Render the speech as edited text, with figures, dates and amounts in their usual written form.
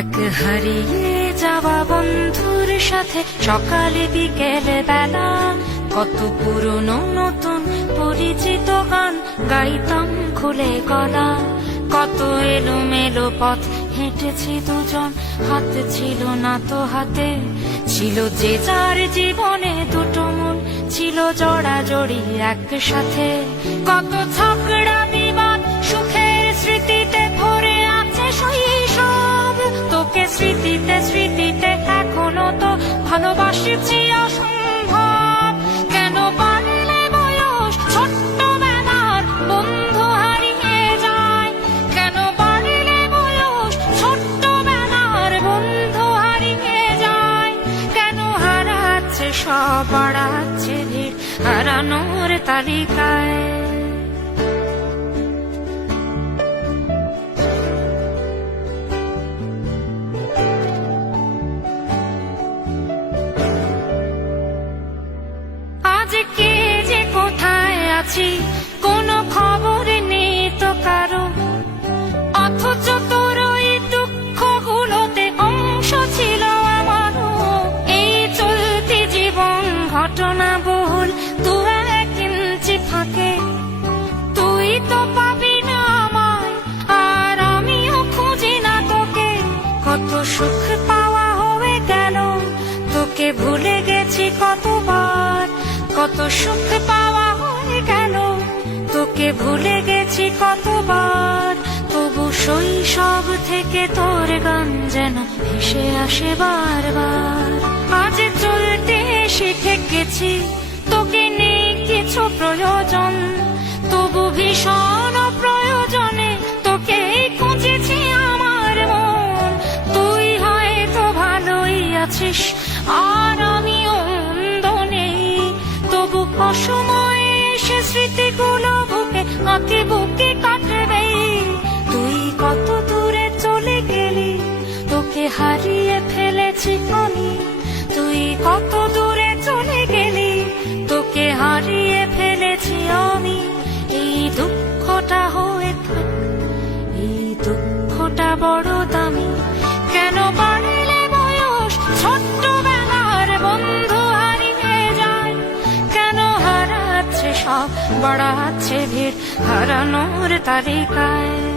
এক হারিয়ে যাওয়া বন্ধুর সাথে সকালে বিকেলে বেলা কত পুরনো নতুন পরিচিত গান গাইতাম খুলে গলা। কত এলোমেলো পথ হেঁটেছি দুজন, হাতে ছিল না তো হাতে, ছিল যে যার জীবনে দুটো মন, ছিল জড়াজড়ি একসাথে। কত ঝগড়া বিবাদ সুখের স্মৃতিতে ভরে আছে শৈশব, তোকে স্মৃতিতে স্মৃতিতে এখনো তো ভালোবাসছি অসম্ভব। কেন পারলে বয়স ছোট্টবেলার বন্ধু হারিয়ে যায়, কেন পারলে বয়স ছোট্টবেলার বন্ধু হারিয়ে যায়, কেন হারাচ্ছে সব বাড়াচ্ছে ভিড় হারানোর তালিকায়। আজ কে যে কোথায় আছি কোনো খবর নেই তো কারো, অথচ তোর ওই দুঃখগুলোতে অংশ ছিল আমারও। এই চলতি জীবন ঘটনা বহুল দু এক ইঞ্চি ফাঁকে, তুই তো পাবি না আমায় আর আমিও খুঁজি না তোকে। কত সুখ পাওয়া হয়ে গেল, তোকে ভুলে গেছি কতবার। কত সুখ পাওয়া হয়ে গেল, তোকে ভুলে গেছি কতবার। তবু শৈশব থেকে তোর গান যেন ভেসে আসে বারবার। আজ চলতে শিখে গেছি, তোকে নেই কিছু প্রয়োজন, তবু ভীষণ প্রয়োজনে তোকে খুঁজেছি আমার মন। তুই হয়তো ভালোই আছিস আর আমিও মন্দ নেই, তবু অসময়ে এসে স্মৃতিগুলো বুকে আঁকে বুকে কাটবে। তুই কত দূরে চলে গেলি, তোকে হারিয়ে ফেলেছি আমি। তুই কত দূরে চলে গেলি, তোকে হারিয়ে ফেলেছি আমি। এই দুঃখটা হয়ে থাক, এই দুঃখটা বড় দামি। কেন বাড়লে বয়স ছোট্টবেলার বন্ধু হারিয়ে যায়, কেন হারাচ্ছে সব বাড়াচ্ছে ভিড় হারানোর তালিকায়।